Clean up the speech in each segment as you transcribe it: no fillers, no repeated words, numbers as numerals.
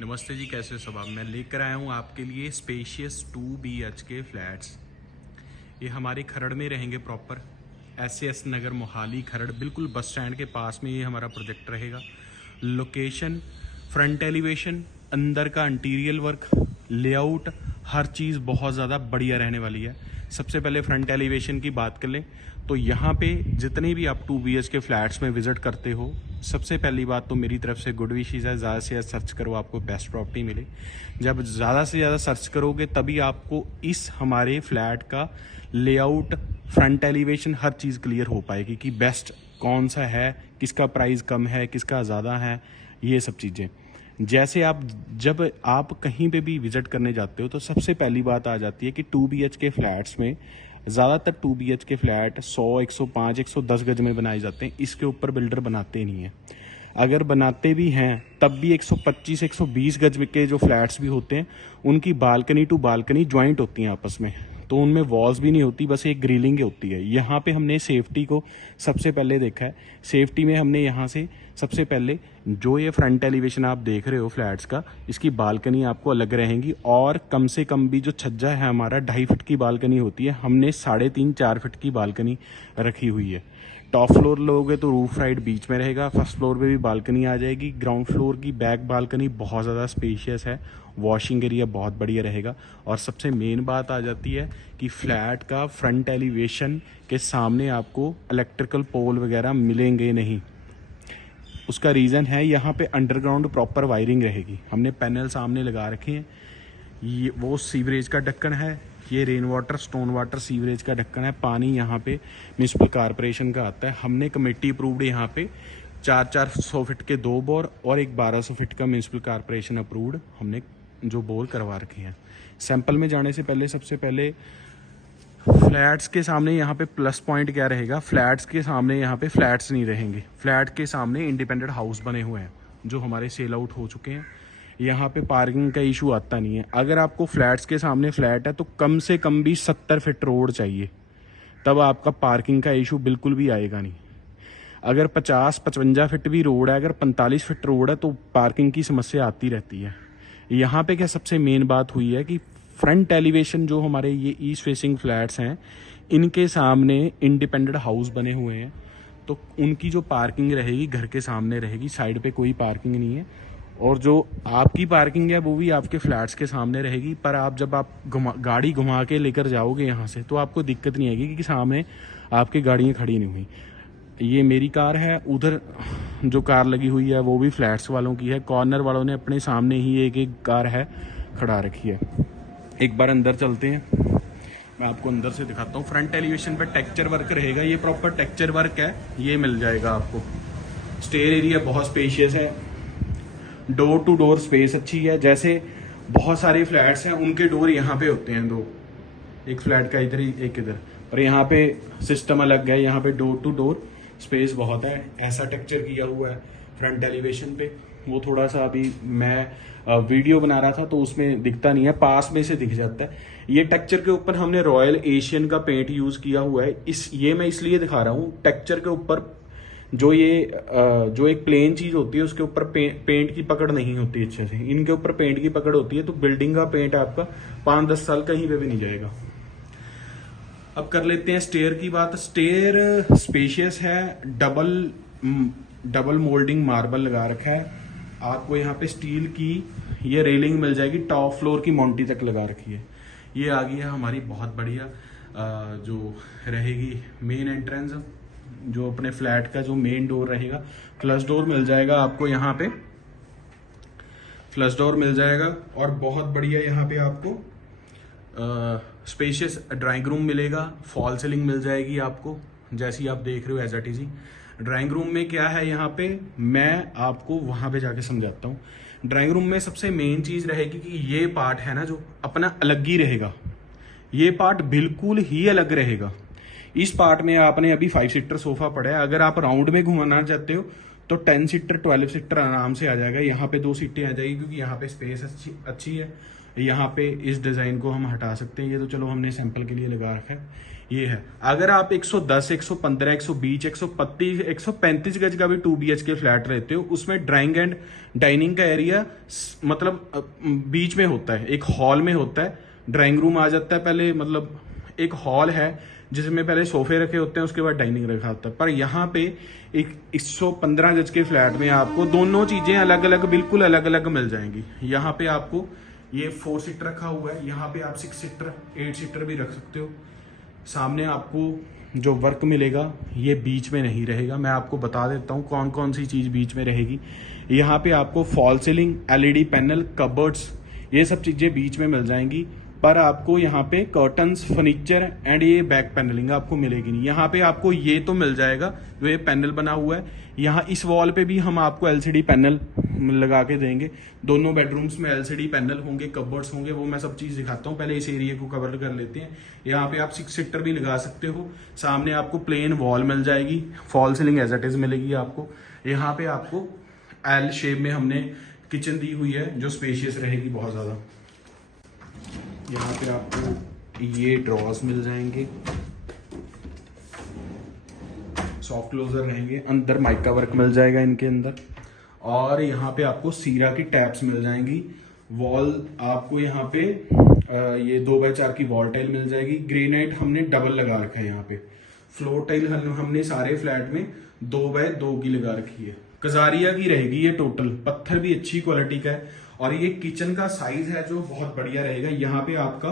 नमस्ते जी, कैसे हो सब आप। मैं लेकर आया हूँ आपके लिए स्पेशियस 2 BHK फ्लैट्स। ये हमारे खरड़ में रहेंगे प्रॉपर, SAS नगर मोहाली खरड़, बिल्कुल बस स्टैंड के पास में ये हमारा प्रोजेक्ट रहेगा। लोकेशन, फ्रंट एलिवेशन, अंदर का इंटीरियर वर्क, लेआउट, हर चीज़ बहुत ज़्यादा बढ़िया रहने वाली है। सबसे पहले फ्रंट एलिवेशन की बात कर लें तो यहाँ पे जितने भी आप 2 BHK फ्लैट्स में विजिट करते हो, सबसे पहली बात तो मेरी तरफ से गुड विशेज़ है, ज़्यादा से ज़्यादा सर्च करो, आपको बेस्ट प्रॉपर्टी मिले। जब ज़्यादा से ज़्यादा सर्च करोगे तभी आपको इस हमारे फ्लैट का लेआउट, फ्रंट एलिवेशन, हर चीज़ क्लियर हो पाएगी कि बेस्ट कौन सा है, किसका प्राइस कम है, किसका ज़्यादा है, ये सब चीज़ें। जैसे जब आप कहीं पे भी विजिट करने जाते हो तो सबसे पहली बात आ जाती है कि 2 BHK फ्लैट्स में ज़्यादातर 2 BHK फ्लैट 100, 105, 110 गज में बनाए जाते हैं। इसके ऊपर बिल्डर बनाते नहीं हैं। अगर बनाते भी हैं तब भी 125, 120 गज के जो फ्लैट्स भी होते हैं उनकी बालकनी टू बालकनी ज्वाइंट होती हैं आपस में, तो उनमें वॉल्स भी नहीं होती, बस एक ग्रिलिंग होती है। यहाँ पे हमने सेफ्टी को सबसे पहले देखा है। सेफ्टी में हमने यहाँ से सबसे पहले जो ये फ्रंट एलिवेशन आप देख रहे हो फ्लैट्स का, इसकी बालकनी आपको अलग रहेंगी और कम से कम भी जो छज्जा है हमारा 2.5 फीट की बालकनी होती है, हमने 3.5, 4 फीट की बालकनी रखी हुई है। टॉप फ्लोर लोगे तो रूफ राइट बीच में रहेगा, फर्स्ट फ्लोर पे भी बालकनी आ जाएगी। ग्राउंड फ्लोर की बैक बालकनी बहुत ज़्यादा स्पेशियस है, वॉशिंग एरिया बहुत बढ़िया रहेगा। और सबसे मेन बात आ जाती है कि फ्लैट का फ्रंट एलिवेशन के सामने आपको इलेक्ट्रिकल पोल वगैरह मिलेंगे नहीं। उसका रीज़न है यहाँ पे अंडरग्राउंड प्रॉपर वायरिंग रहेगी। हमने पैनल सामने लगा रखे हैं। ये वो सीवरेज का ढक्कन है, ये rain water, stone water sewerage का ढक्कन है। पानी यहाँ पे म्यूनिसिपल कॉरपोरेशन का आता है। हमने कमेटी अप्रूव्ड यहाँ पे 400 फीट के 2 बोर और एक 1200 फीट का म्यूनिसिपल कॉरपोरेशन अप्रूव्ड हमने जो बोर करवा रखे हैं। सैंपल में जाने से पहले सबसे पहले फ्लैट्स के सामने यहाँ पे प्लस पॉइंट क्या रहेगा, फ्लैट्स के सामने यहाँ पे फ्लैट्स नहीं रहेंगे। फ्लैट के सामने इंडिपेंडेंट हाउस बने हुए हैं जो हमारे सेल आउट हो चुके हैं। यहाँ पे पार्किंग का इशू आता नहीं है। अगर आपको फ्लैट्स के सामने फ्लैट है तो कम से कम भी 70 फीट रोड चाहिए, तब आपका पार्किंग का इशू बिल्कुल भी आएगा नहीं। अगर 50-55 फीट भी रोड है, अगर 45 फीट रोड है तो पार्किंग की समस्या आती रहती है। यहाँ पे क्या सबसे मेन बात हुई है कि फ्रंट एलिवेशन जो हमारे ये ईस्ट फेसिंग फ्लैट्स हैं, इनके सामने इंडिपेंडेंट हाउस बने हुए हैं, तो उनकी जो पार्किंग रहेगी घर के सामने रहेगी, साइड पे कोई पार्किंग नहीं है। और जो आपकी पार्किंग है वो भी आपके फ्लैट्स के सामने रहेगी। पर जब आप गाड़ी घुमा के लेकर जाओगे यहाँ से तो आपको दिक्कत नहीं आएगी क्योंकि सामने आपकी गाड़ियाँ खड़ी नहीं हुई। ये मेरी कार है, उधर जो कार लगी हुई है वो भी फ्लैट्स वालों की है। कॉर्नर वालों ने अपने सामने ही एक एक कार है खड़ा रखी है। एक बार अंदर चलते हैं, मैं आपको अंदर से दिखाता हूँ। फ्रंट एलिवेशन पे टेक्सचर वर्क रहेगा, ये प्रॉपर टेक्सचर वर्क है, ये मिल जाएगा आपको। स्टेयर एरिया बहुत स्पेशियस है, डोर टू डोर स्पेस अच्छी है। जैसे बहुत सारे फ्लैट्स हैं उनके डोर यहाँ पे होते हैं दो, एक फ्लैट का इधर ही एक इधर, पर यहाँ पे सिस्टम अलग है। यहाँ पे डोर टू डोर स्पेस बहुत है, ऐसा टेक्सचर किया हुआ है फ्रंट एलिवेशन पे। वो थोड़ा सा अभी मैं वीडियो बना रहा था तो उसमें दिखता नहीं है, पास में से दिख जाता है। ये टेक्सचर के ऊपर हमने रॉयल एशियन का पेंट यूज किया हुआ है। ये मैं इसलिए दिखा रहा हूँ, टेक्सचर के ऊपर जो जो एक प्लेन चीज होती है उसके ऊपर पेंट की पकड़ नहीं होती अच्छे से, इनके ऊपर पेंट की पकड़ होती है, तो बिल्डिंग का पेंट आपका 5-10 साल कहीं पे भी नहीं जाएगा। अब कर लेते हैं स्टेयर की बात। स्टेयर स्पेशियस है, डबल मोल्डिंग मार्बल लगा रखा है। आपको यहाँ पे स्टील की ये रेलिंग मिल जाएगी, टॉप फ्लोर की मोंटी तक लगा रखी है। ये आ गई है हमारी बहुत बढ़िया जो रहेगी मेन एंट्रेंस, जो अपने फ्लैट का जो मेन डोर रहेगा। फ्लश डोर मिल जाएगा आपको यहाँ पे, फ्लश डोर मिल जाएगा। और बहुत बढ़िया यहाँ पे आपको स्पेशियस ड्राइंग रूम मिलेगा, फॉल सीलिंग मिल जाएगी आपको, जैसी आप देख रहे हो as it is. Drawing room में क्या है यहाँ पे, मैं आपको वहां पे जाके समझाता हूँ। ड्राइंग रूम में सबसे मेन चीज रहेगी कि ये पार्ट है ना जो अपना अलग ही रहेगा, ये पार्ट बिल्कुल ही अलग रहेगा। इस पार्ट में आपने अभी 5 सीटर सोफा पड़ा है, अगर आप राउंड में घुमाना चाहते हो तो 10 सीटर 12 सीटर आराम से आ जाएगा। यहाँ पे 2 सीटें आ जाएगी क्योंकि यहाँ पे स्पेस अच्छी है। यहाँ पे इस डिज़ाइन को हम हटा सकते हैं, ये तो चलो हमने सैंपल के लिए लगा रखा है। ये है, अगर आप 110, 115, 120, 135, 135 गज का भी 2 BHK फ्लैट रहते हो, उसमें ड्राइंग एंड डाइनिंग का एरिया मतलब बीच में होता है, एक हॉल में होता है, ड्राइंग रूम आ जाता है पहले, मतलब एक हॉल है जिसमें पहले सोफे रखे होते हैं, उसके बाद डाइनिंग रखा होता है। पर यहाँ पे एक 115 गज के फ्लैट में आपको दोनों चीजें अलग अलग, बिल्कुल अलग अलग मिल जाएंगी। यहाँ पे आपको ये 4 सीटर रखा हुआ है, यहाँ पे आप 6 सीटर 8 सीटर भी रख सकते हो। सामने आपको जो वर्क मिलेगा ये बीच में नहीं रहेगा, मैं आपको बता देता हूँ कौन कौन सी चीज़ बीच में रहेगी। यहाँ पे आपको fall ceiling, LED panel, cupboards, ये सब चीज़ें बीच में मिल जाएंगी। पर आपको यहाँ पे कर्टन्स, फर्नीचर एंड ये बैक पैनलिंग आपको मिलेगी नहीं। यहाँ पे आपको ये तो मिल जाएगा जो ये पैनल बना हुआ है, यहाँ इस वॉल पे भी हम आपको LCD पैनल लगा के देंगे। दोनों बेडरूम्स में LCD पैनल होंगे, कबर्ड्स होंगे, वो मैं सब चीज़ दिखाता हूँ। पहले इस एरिया को कवर कर लेते हैं। यहाँ पे आप 6 सीटर भी लगा सकते हो। सामने आपको प्लेन वॉल मिल जाएगी, fall ceiling as it is मिलेगी आपको। यहाँ पे आपको L शेप में हमने किचन दी हुई है जो स्पेशियस रहेगी बहुत ज़्यादा। यहाँ पे आपको ये ड्रॉर्स मिल जाएंगे, सॉफ्ट क्लोजर रहेंगे, अंदर माइका वर्क मिल जाएगा इनके अंदर। और यहाँ पे आपको सीरा की टैप्स मिल जाएंगी। वॉल आपको यहाँ पे ये 2x4 की वॉल टाइल मिल जाएगी। ग्रेनाइट हमने डबल लगा रखा है यहाँ पे। फ्लोर टाइल हमने सारे फ्लैट में 2x2 की लगा रखी है। कजारिया की रहेगी ये टोटल, पत्थर भी अच्छी क्वालिटी का है। और ये किचन का साइज है जो बहुत बढ़िया रहेगा। यहाँ पे आपका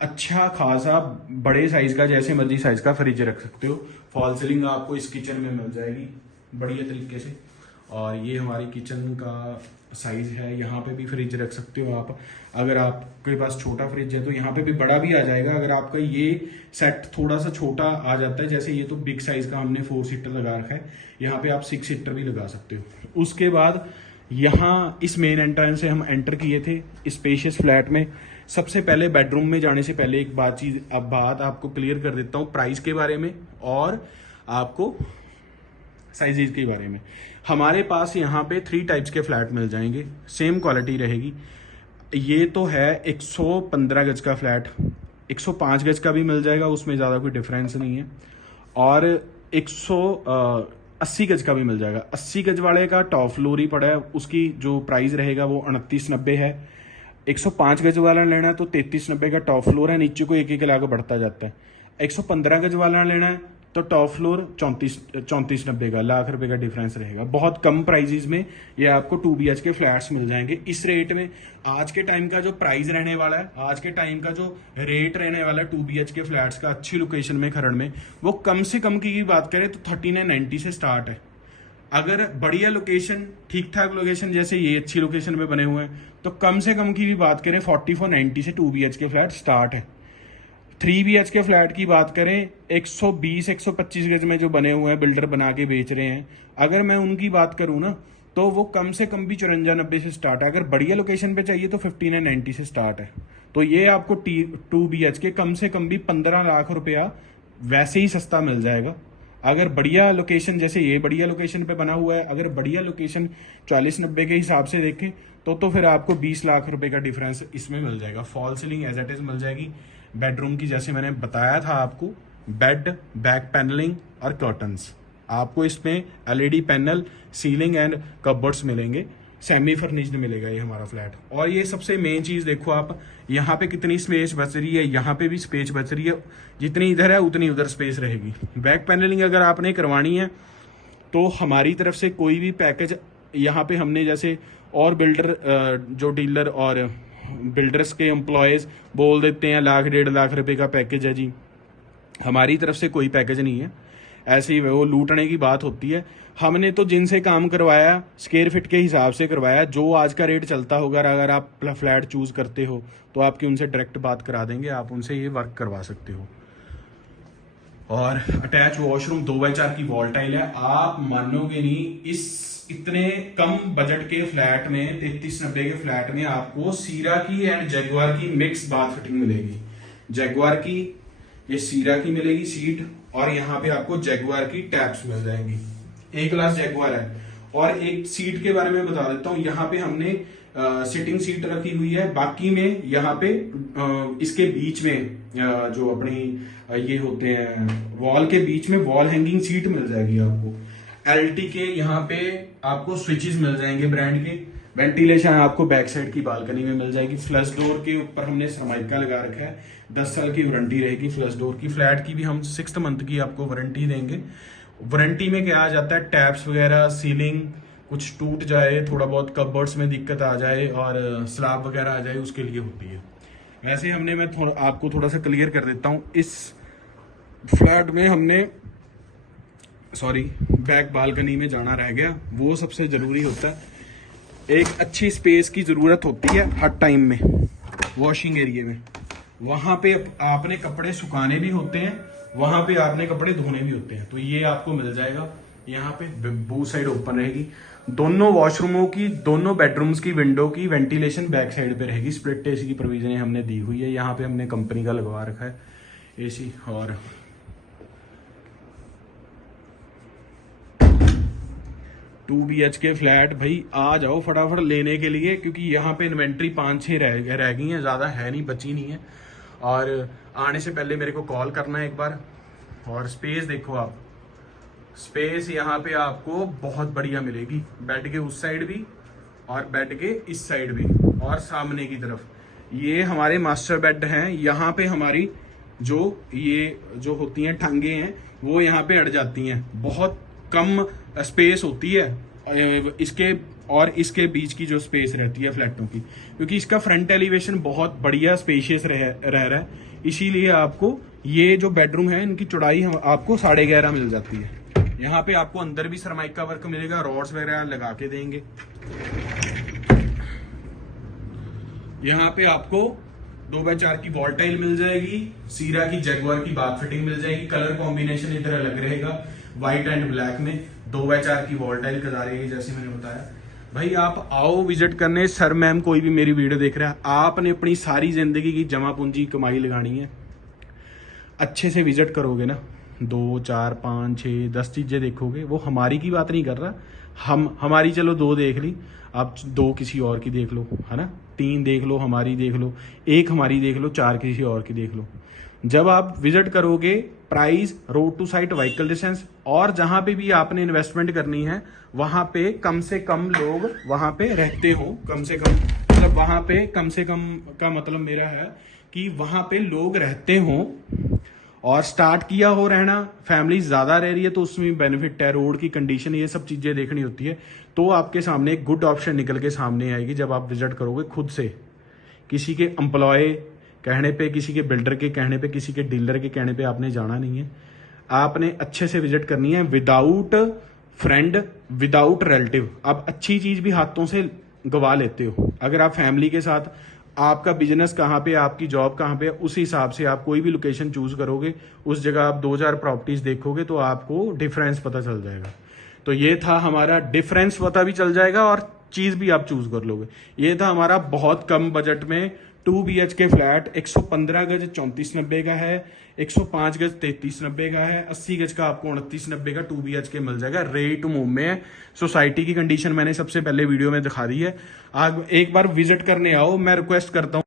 अच्छा खासा बड़े साइज का, जैसे मर्जी साइज का फ्रिज रख सकते हो। फॉल सीलिंग आपको इस किचन में मिल जाएगी बढ़िया तरीके से। और ये हमारी किचन का साइज है, यहाँ पे भी फ्रिज रख सकते हो आप। अगर आपके पास छोटा फ्रिज है तो यहाँ पे भी बड़ा भी आ जाएगा। अगर आपका ये सेट थोड़ा सा छोटा आ जाता है, जैसे ये तो बिग साइज का हमने 4 सीटर लगा रखा है, यहाँ पे आप 6 सीटर भी लगा सकते हो। उसके बाद यहाँ इस मेन एंट्रेंस से हम एंटर किए थे स्पेशियस फ्लैट में। सबसे पहले बेडरूम में जाने से पहले एक बात आपको क्लियर कर देता हूँ प्राइस के बारे में और आपको साइजेज के बारे में। हमारे पास यहाँ पे 3 टाइप्स के फ्लैट मिल जाएंगे, सेम क्वालिटी रहेगी। ये तो है 115 गज का फ्लैट, 105 गज का भी मिल जाएगा, उसमें ज़्यादा कोई डिफरेंस नहीं है। और 180 गज का भी मिल जाएगा। 80 गज वाले का टॉप फ्लोर ही पड़ा है, उसकी जो प्राइस रहेगा वो 2990 है। 105 गज वाला लेना है तो 3390 का टॉप फ्लोर है, नीचे को एक एक लाख बढ़ता जाता है। 115 गज वाला लेना है तो टॉप फ्लोर 3490 का, लाख रुपए का डिफरेंस रहेगा। बहुत कम प्राइजेस में ये आपको 2 BHK फ्लैट्स मिल जाएंगे इस रेट में। आज के टाइम का जो प्राइस रहने वाला है, आज के टाइम का जो रेट रहने वाला है 2 BHK फ्लैट्स का अच्छी लोकेशन में खरड़ में, वो कम से कम की बात करें तो 3990 से स्टार्ट है। अगर बढ़िया लोकेशन, ठीक ठाक लोकेशन जैसे ये अच्छी लोकेशन में बने हुए हैं, तो कम से कम की भी बात करें 4490 से 2 BHK फ्लैट स्टार्ट है। 3 BHK फ्लैट की बात करें 120-125 गज में जो बने हुए हैं, बिल्डर बना के बेच रहे हैं, अगर मैं उनकी बात करूं ना तो वो कम से कम भी 5490 से स्टार्ट है। अगर बढ़िया लोकेशन पे चाहिए तो 5990 से स्टार्ट है। तो ये आपको 2 BHK कम से कम भी 15 लाख रुपया वैसे ही सस्ता मिल जाएगा। अगर बढ़िया लोकेशन, जैसे ये बढ़िया लोकेशन पे बना हुआ है, अगर बढ़िया लोकेशन 4090 के हिसाब से देखें तो फिर आपको 20 लाख रुपए का डिफरेंस इसमें मिल जाएगा। False ceiling as it is मिल जाएगी। बेडरूम की जैसे मैंने बताया था आपको, बेड, बैक पैनलिंग और कर्टन्स, आपको इसमें LED panel, ceiling and cupboards मिलेंगे। सेमी फर्निश्ड मिलेगा ये हमारा फ्लैट। और ये सबसे मेन चीज देखो आप, यहाँ पे कितनी स्पेस बच रही है, यहाँ पे भी स्पेस बच रही है, जितनी इधर है उतनी उधर स्पेस रहेगी। बैक पैनलिंग अगर आपने करवानी है तो हमारी तरफ से कोई भी पैकेज यहाँ पे हमने, जैसे और बिल्डर जो डीलर और बिल्डर्स के एम्प्लॉयज बोल देते हैं 1-1.5 लाख रुपए का पैकेज है जी, हमारी तरफ से कोई पैकेज नहीं है। ऐसे ही वो लूटने की बात होती है। हमने तो जिनसे काम करवाया स्क्वायर फीट के हिसाब से करवाया, जो आज का रेट चलता होगा, अगर आप फ्लैट चूज करते हो तो आपकी उनसे डायरेक्ट बात करा देंगे, आप उनसे ये वर्क करवा सकते हो। और अटैच वॉशरूम 2x4 की वॉल टाइल है। आप मानोगे नहीं, इस इतने कम बजट के फ्लैट में, 3390 के फ्लैट में आपको सीरा की एंड जगुआर की मिक्स बाथ फिटिंग मिलेगी। जगुआर की, ये सीरा की मिलेगी सीट, और यहाँ पे आपको जगुआर की टैप्स मिल जाएंगी। A क्लास जगुआर है। और एक सीट के बारे में बता देता हूँ, यहाँ पे हमने सिटिंग सीट रखी हुई है। बाकी में यहाँ पे इसके बीच में जो अपनी ये होते हैं वॉल के बीच में वॉल हैंगिंग सीट मिल जाएगी आपको। एलटी के यहाँ पे आपको स्विचेस मिल जाएंगे ब्रांड के। वेंटिलेशन आपको बैक साइड की बालकनी में मिल जाएगी। फ्लश डोर के ऊपर हमने सरमाइका लगा रखा है। 10 साल की वारंटी रहेगी फ्लश डोर की। फ्लैट की भी हम 6th मंथ की आपको वारंटी देंगे। वारंटी में क्या आ जाता है, टैप्स वगैरह, सीलिंग कुछ टूट जाए, थोड़ा बहुत कबर्ड्स में दिक्कत आ जाए और स्लैब वगैरह आ जाए, उसके लिए होती है। वैसे हमने मैं आपको थोड़ा सा क्लियर कर देता हूँ। इस फ्लैट में हमने बैक बालकनी में जाना रह गया, वो सबसे जरूरी होता है। एक अच्छी स्पेस की जरूरत होती है हर टाइम में। वॉशिंग एरिया में वहां पे आपने कपड़े सुखाने भी होते हैं, वहां पे आपने कपड़े धोने भी होते हैं, तो ये आपको मिल जाएगा। यहाँ पे बू साइड ओपन रहेगी। दोनों वॉशरूमों की, दोनों बेडरूम्स की विंडो की वेंटिलेशन बैक साइड पे रहेगी। स्प्लिट एसी की प्रोविजन हमने दी हुई है। यहाँ पे हमने कंपनी का लगवा रखा है एसी। और 2 BHK फ्लैट भाई आ जाओ फटाफट लेने के लिए, क्योंकि यहाँ पे इन्वेंट्री 5-6 रह गई है, ज़्यादा है नहीं, बची नहीं है। और आने से पहले मेरे को कॉल करना है एक बार। और स्पेस देखो आप, स्पेस यहाँ पे आपको बहुत बढ़िया मिलेगी। बेड के उस साइड भी और बेड के इस साइड भी और सामने की तरफ। ये हमारे मास्टर बेड हैं। यहाँ पे हमारी जो होती हैं टांगे हैं वो यहाँ पे अड़ जाती हैं। बहुत कम स्पेस होती है इसके और इसके बीच की जो स्पेस रहती है फ्लैटों की, क्योंकि इसका फ्रंट एलिवेशन बहुत बढ़िया स्पेशियस रह रहा है। इसीलिए आपको ये जो बेडरूम है इनकी चौड़ाई आपको 11.5 मिल जाती है। यहाँ पे आपको अंदर भी सरमाइका वर्क मिलेगा, रॉड्स वगैरह लगा के देंगे। यहाँ पे आपको 2x4 की वॉल टाइल मिल जाएगी। सीरा की जैगुआर की बाथ फिटिंग मिल जाएगी। कलर कॉम्बिनेशन इधर अलग रहेगा, व्हाइट एंड ब्लैक में। 2x4 की वॉल टाइल करा रहेगी जैसे मैंने बताया। भाई आप आओ विजिट करने। सर मैम कोई भी मेरी वीडियो देख रहा है, आपने अपनी सारी जिंदगी की जमा पूंजी कमाई लगानी है। अच्छे से विजिट करोगे ना, 2, 4, 5, 6, 10 चीजें देखोगे। वो हमारी की बात नहीं कर रहा, हमारी चलो 2 देख ली, आप 2 किसी और की देख लो, है ना। 3 देख लो, हमारी देख लो, 1 हमारी देख लो, 4 किसी और की देख लो। जब आप विजिट करोगे, price, road to site, vehicle distance, और जहां पे भी आपने इन्वेस्टमेंट करनी है वहां पे कम से कम लोग वहां पे रहते हो। कम से कम मतलब वहां पे कम से कम का मतलब मेरा है कि वहां पे लोग रहते हो और स्टार्ट किया हो रहना। फैमिली ज्यादा रह रही है तो उसमें बेनिफिट है। रोड की कंडीशन, ये सब चीजें देखनी होती है। तो आपके सामने एक गुड ऑप्शन निकल के सामने आएगी जब आप विजिट करोगे खुद से। किसी के एम्प्लॉय कहने पे, किसी के बिल्डर के कहने पे, किसी के डीलर के कहने पे आपने जाना नहीं है। आपने अच्छे से विजिट करनी है, विदाउट फ्रेंड, विदाउट रिलेटिव। आप अच्छी चीज भी हाथों से गवा लेते हो। अगर आप फैमिली के साथ, आपका बिजनेस कहाँ पे, आपकी जॉब कहाँ पे, उस हिसाब से आप कोई भी लोकेशन चूज करोगे, उस जगह आप 2-4 प्रॉपर्टीज देखोगे तो आपको डिफरेंस पता चल जाएगा। तो ये था हमारा, डिफरेंस पता भी चल जाएगा और चीज भी आप चूज कर लोगे। ये था हमारा बहुत कम बजट में 2 BHK फ्लैट। 115 गज 3490 का है, 105 गज 3390 का है, 80 गज का आपको 2990 का 2 BHK मिल जाएगा। रेडी टू मूव में है। सोसाइटी की कंडीशन मैंने सबसे पहले वीडियो में दिखा दी है। आप एक बार विजिट करने आओ, मैं रिक्वेस्ट करता हूँ।